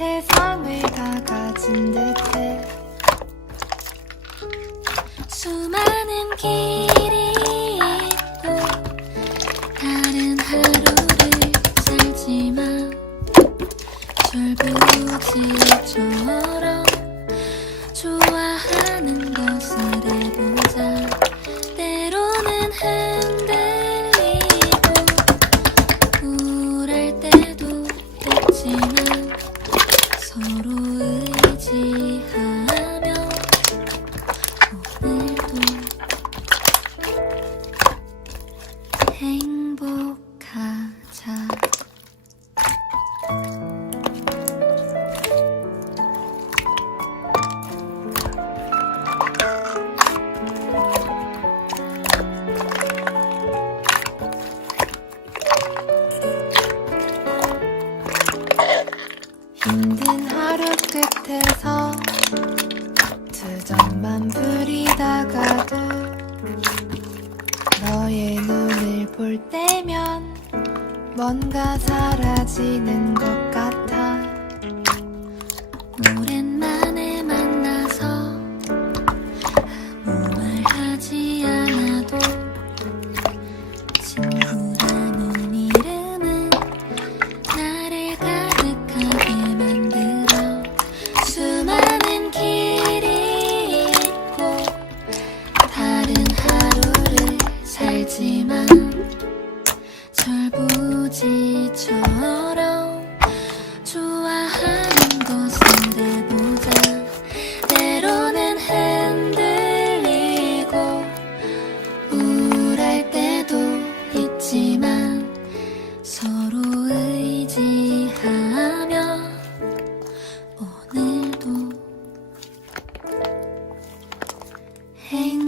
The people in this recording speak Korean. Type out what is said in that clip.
세상을 다 가진 듯해. 수많은 길이 있고 다른 하루를 살지만 철부지 처럼 좋아하는 것을 서로 의지하며 오늘도 행복하자. 힘든 하루 끝에서 두 점만 부리다가도 너의 눈을 볼 때면 뭔가 사라지는 것 같아 Hang